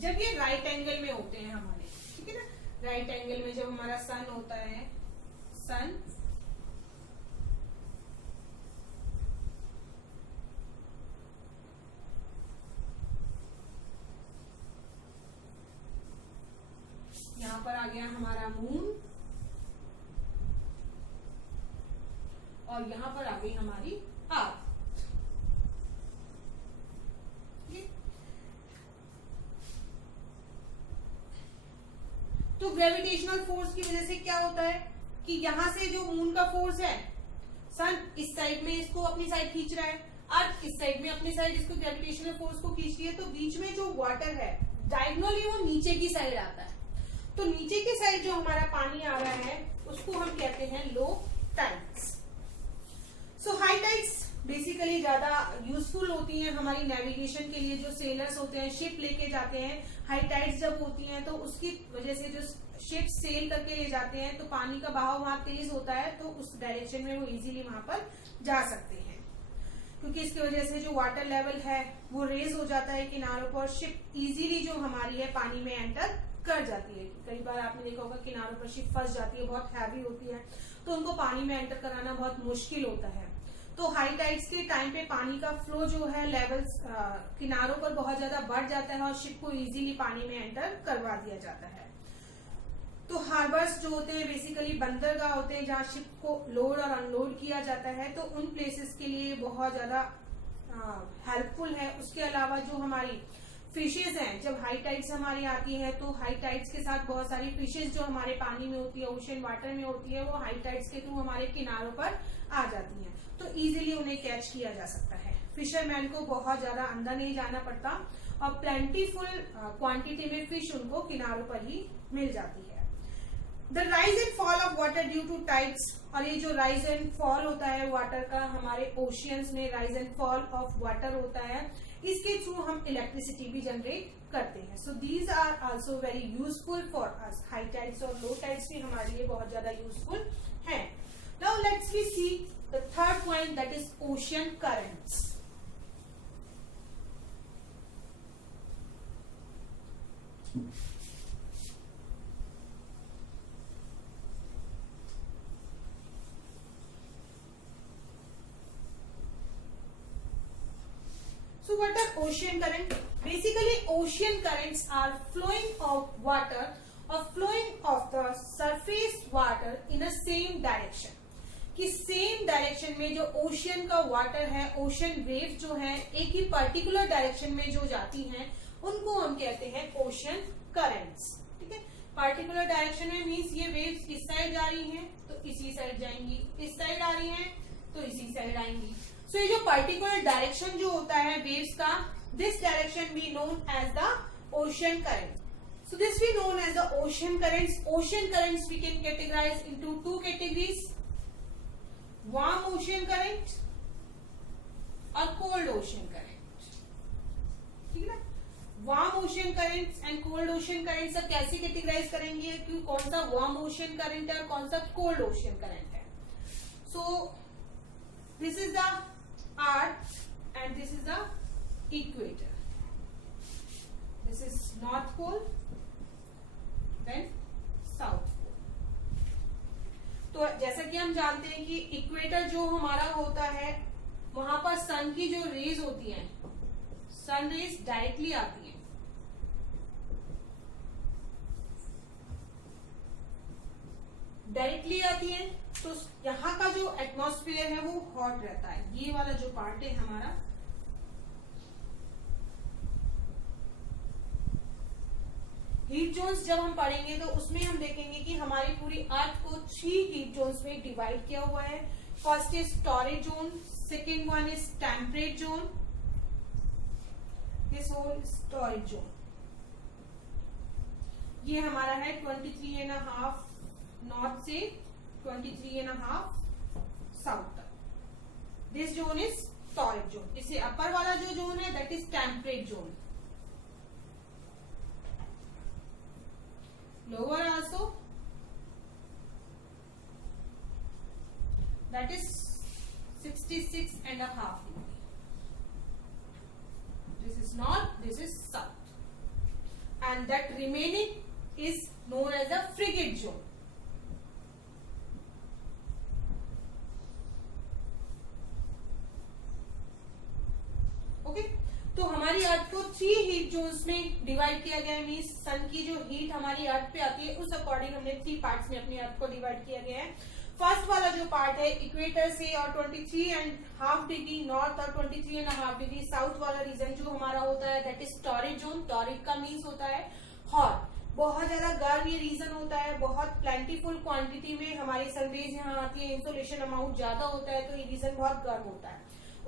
जब ये राइट एंगल में होते हैं हमारे, ठीक है ना, राइट एंगल में जब हमारा सन होता है, सन यहां पर आ गया हमारा मून और यहां पर आ गई हमारी अर्थ। तो ग्रेविटेशनल फोर्स की वजह से क्या होता है कि यहां से जो मून का फोर्स है, सन इस साइड में इसको अपनी साइड खींच रहा है, अर्थ इस साइड में अपनी साइड इसको ग्रेविटेशनल फोर्स को खींच रही है, तो बीच में जो वाटर है डायगोनली वो नीचे की साइड आता है। तो नीचे की साइड जो हमारा पानी आ रहा है उसको हम कहते हैं लो टाइड्स। सो हाई टाइड्स बेसिकली ज्यादा यूजफुल होती हैं हमारी नेविगेशन के लिए। जो सेलर्स होते हैं, शिप लेके जाते हैं, हाई टाइड्स जब होती हैं तो उसकी वजह से जो शिप सेल करके ले जाते हैं तो पानी का बहाव वहां तेज होता है, तो उस डायरेक्शन में वो इजीली वहां पर जा सकते हैं, क्योंकि इसकी वजह से जो वाटर लेवल है वो रेज हो जाता है किनारों पर। शिप इजीली जो हमारी है पानी में एंटर कर जाती है। कई बार आपने देखा होगा किनारों पर शिप फंस जाती है, बहुत हैवी होती है, तो उनको पानी में एंटर कराना बहुत मुश्किल होता है। तो हाई टाइड्स के टाइम पे पानी का फ्लो जो है लेवल्स किनारों पर बहुत ज्यादा बढ़ जाता है और शिप को इजीली पानी में एंटर करवा दिया जाता है। तो हार्बर्स जो होते हैं बेसिकली बंदरगाह होते हैं जहाँ शिप को लोड और अनलोड किया जाता है, तो उन प्लेसेस के लिए बहुत ज्यादा हेल्पफुल है। उसके अलावा जो हमारी फिशेज हैं, जब हाई टाइड्स हमारी आती है तो हाई टाइड्स के साथ बहुत सारी फिशेज जो हमारे पानी में होती है, ओशन वाटर में होती है, वो हाई टाइड्स के थ्रू हमारे किनारों पर आ जाती हैं, तो इजीली उन्हें कैच किया जा सकता है। फिशरमैन को बहुत ज्यादा अंदर नहीं जाना पड़ता और प्लेंटीफुल क्वांटिटी में फिश उनको किनारों पर ही मिल जाती है। The rise and fall of water due to tides, और ये जो राइज एंड फॉल होता है वाटर का, हमारे ओशियंस में rise and fall of water होता है, इसके थ्रू हम इलेक्ट्रिसिटी भी जनरेट करते हैं। So these are also very useful for us. High tides और लो टाइड्स भी हमारे लिए बहुत ज्यादा यूजफुल है। Now let's we see the third point, that is ocean currents. So what are ocean currents? Basically ocean currents are flowing of water or flowing of the surface water in a same direction. कि same direction में जो ocean का water है, ocean wave जो है एक ही particular direction में जो जाती हैं, उनको हम कहते हैं ओशन करंट्स। ठीक है, पर्टिकुलर डायरेक्शन में मीन्स ये वेव्स इस साइड जा रही हैं तो इसी साइड जाएंगी, इस साइड आ रही हैं तो इसी साइड आएंगी। सो ये जो पर्टिकुलर डायरेक्शन जो होता है वेव्स का, this direction we known as the ocean current. So this we known as the ocean currents. Ocean currents we can categorize into two categories: warm ocean current और cold ocean current. ठीक है ना? Warm ocean currents and cold ocean currents सब कैसे categorise करेंगे कि कौन सा वार्म ओशन करंट है और कौन सा कोल्ड ओशन करंट है। So this is the earth and this is the equator. This is north pole then south pole. तो जैसा कि हम जानते हैं कि इक्वेटर जो हमारा होता है वहां पर सन की जो रेज होती हैं, सन रेज डायरेक्टली आती है, तो यहाँ का जो एटमॉस्फेयर है वो हॉट रहता है। ये वाला जो पार्ट है हमारा, हीट जोन्स जब हम पढ़ेंगे तो उसमें हम देखेंगे कि हमारी पूरी अर्थ को 3 हीट जोन्स में डिवाइड किया हुआ है। First is torrid zone, second one is temperate zone this whole torrid zone. ये हमारा है 23.5 नॉर्थ से 23.5 साउथ तक। This zone is torrid zone. इससे अपर वाला जो जोन है that is temperate zone. Lower also that is 66.5 degree. This is north, this is south, and that remaining is known as the frigate zone. Okay, तो हमारी अर्थ को 3 heat zones में divide किया गया है। मींस सन की जो हीट हमारी अर्थ पे आती है उस अकॉर्डिंग हमने 3 पार्ट्स में अपनी अर्थ को डिवाइड किया गया है। फर्स्ट वाला जो पार्ट है इक्वेटर से और 23.5 डिग्री नॉर्थ और 23.5 डिग्री साउथ वाला रीजन जो हमारा होता है that is torrid zone. Torrid का मीन्स होता है हॉट, बहुत ज्यादा गर्म ये रीजन होता है। बहुत प्लेंटीफुल क्वांटिटी में हमारी सनरेज यहाँ आती है, इंसोलेशन अमाउंट ज्यादा होता है, तो ये रीजन बहुत गर्म होता है।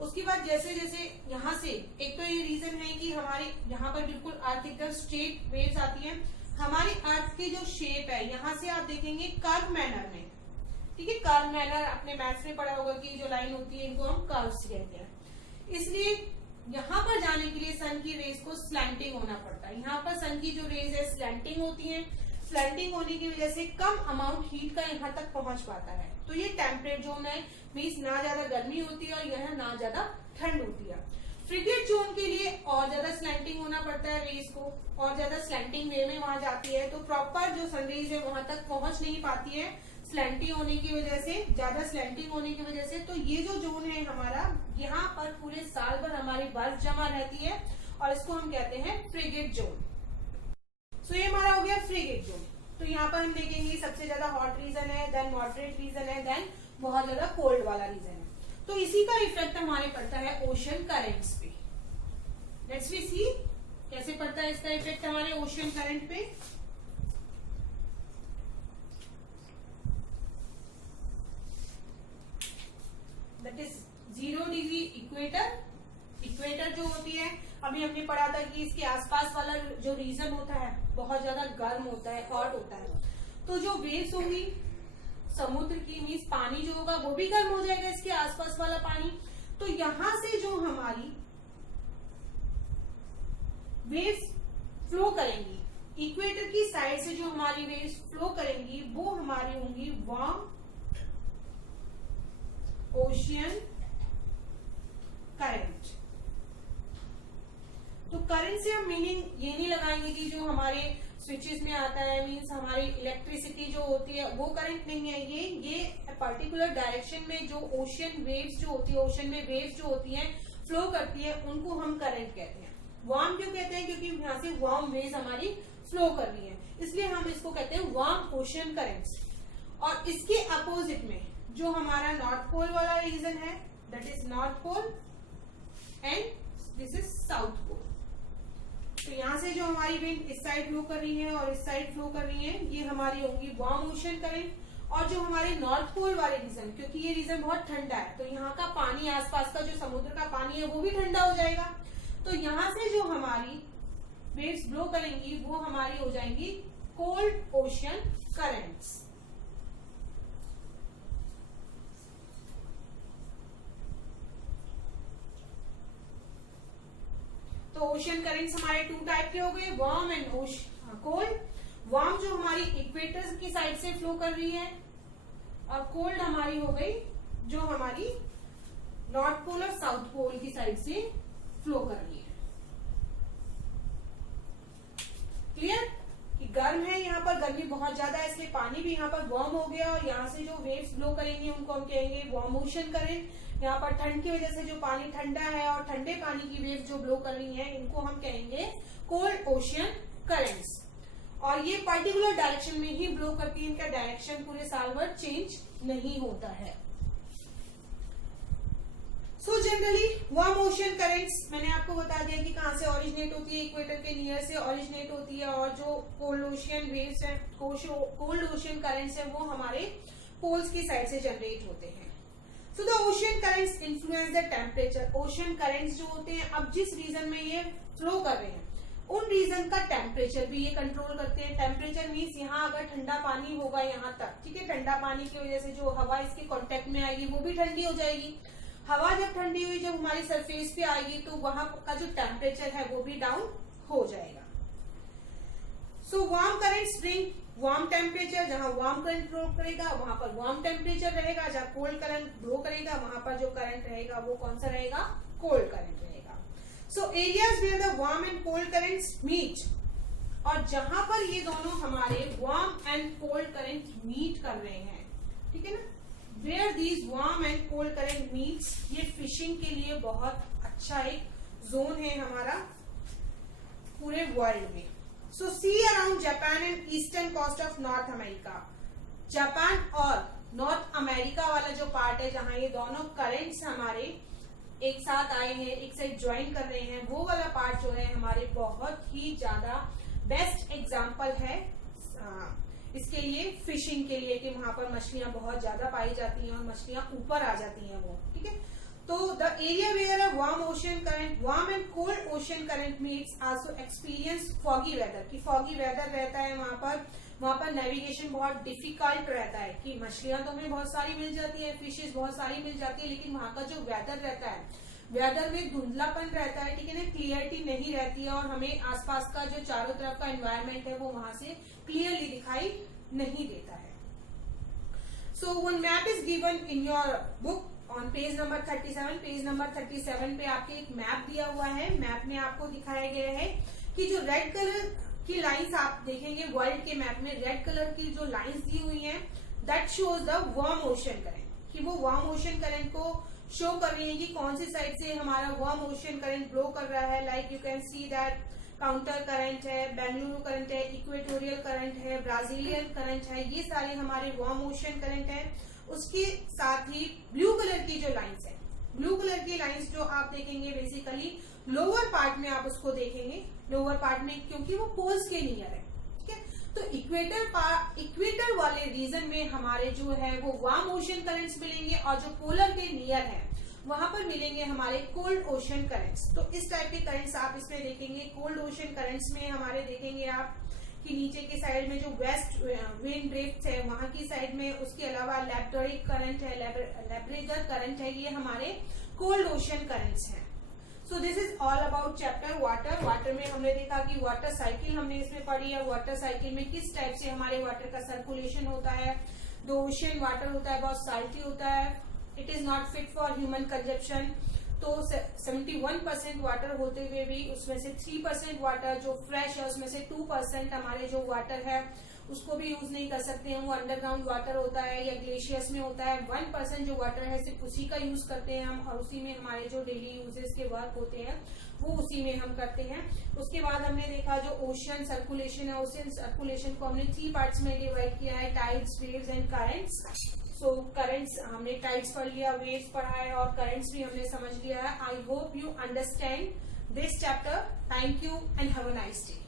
उसके बाद जैसे जैसे यहाँ से एक तो ये रीजन है कि हमारी यहाँ पर बिल्कुल अर्थ एकदम स्ट्रेट वेव्स आती है। हमारी अर्थ की जो शेप है यहाँ से आप देखेंगे कर्व मैनर में, ठीक है। कर्व मैनर अपने मैथ्स में पढ़ा होगा कि जो लाइन होती है इनको हम कर्व्स कहते हैं। इसलिए यहाँ पर जाने के लिए सन की रेज को स्लैंटिंग होना पड़ता है। यहाँ पर सन की जो रेज है स्लैंटिंग होती है। स्लैंटिंग होने की वजह से कम अमाउंट हीट का यहाँ तक पहुंच पाता है। तो ये टेम्परेट जोन है, मीन्स ना ज्यादा गर्मी होती है और यह ना ज्यादा ठंड होती है। फ्रिगेट जोन के लिए और ज्यादा स्लैंटिंग होना पड़ता है, रेज को और ज्यादा स्लैंटिंग वे में वहां जाती है, तो प्रॉपर जो सनरेज है वहां तक पहुंच नहीं पाती है स्लैंटिंग होने की वजह से, ज्यादा स्लैंटिंग होने की वजह से। तो ये जो जोन है हमारा, यहाँ पर पूरे साल भर हमारी बर्फ जमा रहती है और इसको हम कहते हैं फ्रिगेट जोन। सो ये हमारा हो गया फ्रिगेट जोन। तो यहाँ पर हम देखेंगे सबसे ज्यादा हॉट रीजन है, देन मॉडरेट रीजन है, देन बहुत ज्यादा कोल्ड वाला रीजन है। तो इसी का इफेक्ट हमारे पड़ता है ओशन करेंट्स पे। लेट्स वी सी कैसे पड़ता है इसका इफेक्ट हमारे ओशन करंट पे। That is 0 degree equator. Equator जो होती है, अभी हमने पढ़ा था कि इसके आसपास वाला जो रीजन होता है बहुत ज्यादा गर्म होता है, हॉट होता है। तो जो वेव्स होंगी समुद्र की, मीन्स पानी जो होगा वो भी गर्म हो जाएगा, इसके आसपास वाला पानी। तो यहां से जो हमारी वेव्स फ्लो करेंगी, इक्वेटर की साइड से जो हमारी वेव्स फ्लो करेंगी वो हमारी होंगी वार्म ओशियन करंट। तो करंट से हम मीनिंग ये नहीं लगाएंगे कि जो हमारे स्विचेस में आता है, मीन्स हमारी इलेक्ट्रिसिटी जो होती है वो करंट नहीं है। ये पर्टिकुलर डायरेक्शन में जो ओशियन वेव्स जो होती है, ओशन में वेव्स जो होती हैं फ्लो करती है, उनको हम करंट कहते हैं। वार्म क्यों कहते हैं? क्योंकि यहाँ से वार्म वेव्स हमारी फ्लो कर रही है, इसलिए हम इसको कहते हैं वार्म ओशियन करंट्स। और इसके अपोजिट में जो हमारा नॉर्थ पोल वाला रीजन है that is north pole and this is south pole. तो यहाँ से जो हमारी विंड इस साइड फ्लो कर रही है और इस साइड फ्लो कर रही है, ये हमारी होंगी वार्म ओशन करंट। और जो हमारे नॉर्थ पोल वाले रीजन, क्योंकि ये रीजन बहुत ठंडा है तो यहाँ का पानी, आसपास का जो समुद्र का पानी है वो भी ठंडा हो जाएगा। तो यहाँ से जो हमारी वेव्स ब्लो करेंगी वो हमारी हो जाएंगी कोल्ड ओशियन करंट्स। तो ओशियन करंट्स हमारे 2 टाइप के हो गए, वार्म एंड कोल्ड। वार्म जो हमारी इक्वेटर की साइड से फ्लो कर रही है और कोल्ड हमारी हो गई जो हमारी नॉर्थ पोल और साउथ पोल की साइड से फ्लो कर रही है। क्लियर कि गर्म है, यहाँ पर गर्मी बहुत ज्यादा है इसलिए पानी भी यहाँ पर वार्म हो गया और यहाँ से जो वेव्स ब्लो करेंगे उनको हम कहेंगे वार्म ओशन करंट। यहाँ पर ठंड की वजह से जो पानी ठंडा है और ठंडे पानी की वेव्स जो ब्लो कर रही हैं इनको हम कहेंगे कोल्ड ओशियन करंट्स। और ये पर्टिकुलर डायरेक्शन में ही ब्लो करती है, इनका डायरेक्शन पूरे साल भर चेंज नहीं होता है। So generally warm ocean currents मैंने आपको बता दिया कि कहाँ से ओरिजिनेट होती है, इक्वेटर के नियर से ओरिजिनेट होती है। और जो कोल्ड ओशियन वेव्स है, कोल्ड ओशियन करंट्स है, वो हमारे पोल्स की साइड से जनरेट होते हैं। So the ocean currents influence the temperature. Ocean currents जो होते हैं, अब जिस रीजन में ये फ्लो कर रहे हैं उन रीजन का टेम्परेचर भी ये कंट्रोल करते हैं। टेम्परेचर मीन्स यहाँ अगर ठंडा पानी होगा यहाँ तक, ठीक है, ठंडा पानी की वजह से जो हवा इसके कांटेक्ट में आएगी वो भी ठंडी हो जाएगी। हवा जब ठंडी हुई जब हमारी सरफेस पे आएगी तो वहां का जो टेम्परेचर है वो भी डाउन हो जाएगा। So warm currents bring warm temperature. जहां वार्म करंट फ्लो करेगा वहां पर वार्म टेम्परेचर रहेगा, जहां कोल्ड करंट फ्लो करेगा वहां पर जो करंट रहेगा वो कौन सा रहेगा, कोल्ड करंट रहेगा। So areas where the warm and cold currents meet, और जहां पर ये दोनों हमारे warm and cold current meet कर रहे हैं, ठीक है ना, where these warm and cold current meets, ये फिशिंग के लिए बहुत अच्छा एक जोन है हमारा पूरे वर्ल्ड में। So sea around Japan and eastern coast of north America, Japan और नॉर्थ अमेरिका वाला जो पार्ट है जहां ये दोनों करंट्स हमारे एक साथ आए हैं, एक साइड ज्वाइन कर रहे हैं, वो वाला पार्ट जो है हमारे बहुत ही ज्यादा बेस्ट एग्जाम्पल है इसके लिए, फिशिंग के लिए, कि वहां पर मछलियां बहुत ज्यादा पाई जाती हैं और मछलियां ऊपर आ जाती हैं वो, ठीक है। तो the area where a warm ocean current, warm and cold ocean current meets also experience foggy weather, कि फॉगी वेदर रहता है वहां पर नेविगेशन बहुत डिफिकल्ट रहता है, कि मछलियां तो हमें बहुत सारी मिल जाती है, फिशेज बहुत सारी मिल जाती है, लेकिन वहां का जो वेदर रहता है, वेदर में धुंधलापन रहता है, ठीक है ना, क्लियरिटी नहीं रहती है, और हमें आसपास का जो चारों तरफ का एनवायरमेंट है वो वहां से क्लियरली दिखाई नहीं देता है। So one map is given in your book on page number 37। Page number 37 पे आपके एक मैप दिया हुआ है। मैप में आपको दिखाया गया है कि जो रेड कलर की लाइंस आप देखेंगे वर्ल्ड के मैप में, रेड कलर की जो लाइंस दी हुई हैं, that shows the warm ocean current, कि वो वार्म ओशन करंट को शो कर रही है कि कौन सी साइड से हमारा वार्म ओशन करंट ब्लो कर रहा है। Like you can see that counter current है, बेंगलुरु करंट है, इक्वेटोरियल करंट है, ब्राजीलियन करंट है, ये सारे हमारे वार्म ओशन करंट है। उसके साथ ही ब्लू कलर की जो लाइंस है, ब्लू कलर की लाइंस जो आप देखेंगे बेसिकली लोअर पार्ट में आप उसको देखेंगे, लोअर पार्ट में, क्योंकि वो पोल्स के नियर है, ठीक है। तो इक्वेटर वाले रीजन में हमारे जो है वो वार्म ओशन करंट्स मिलेंगे, और जो पोलर के नियर है वहां पर मिलेंगे हमारे कोल्ड ओशन करंट्स। तो इस टाइप के करंट्स आप इसमें देखेंगे। कोल्ड ओशन करंट्स में हमारे देखेंगे आप कि नीचे की साइड में जो वेस्ट विंड ड्रिफ्ट है वहां की साइड में, उसके अलावा लैब्रेडोरिक करंट है, लैब्रेडर करंट है, ये हमारे कोल्ड ओशन करंट्स हैं। सो this is all about chapter water. Water में हमने देखा कि वाटर साइकिल हमने इसमें पढ़ी है। वाटर साइकिल में किस टाइप से हमारे वाटर का सर्कुलेशन होता है। जो ओशियन वाटर होता है बहुत साल्टी होता है, it is not fit for human consumption. तो 71% वाटर होते हुए भी उसमें से 3% वाटर जो फ्रेश है, उसमें से 2% हमारे जो वाटर है उसको भी यूज नहीं कर सकते हैं, वो अंडरग्राउंड वाटर होता है या ग्लेशियर्स में होता है। 1% जो वाटर है सिर्फ उसी का यूज करते हैं हम, और उसी में हमारे जो डेली यूजेस के वर्क होते हैं वो उसी में हम करते हैं। उसके बाद हमने देखा जो ओशियन सर्कुलेशन है, ओशियन सर्कुलेशन को हमने 3 पार्ट्स में डिवाइड किया है, tides, waves and currents. So currents हमने टाइड्स पढ़ लिया, वेव्स पढ़ा है और करंट्स भी हमने समझ लिया है। I hope you understand this chapter. Thank you and have a nice day.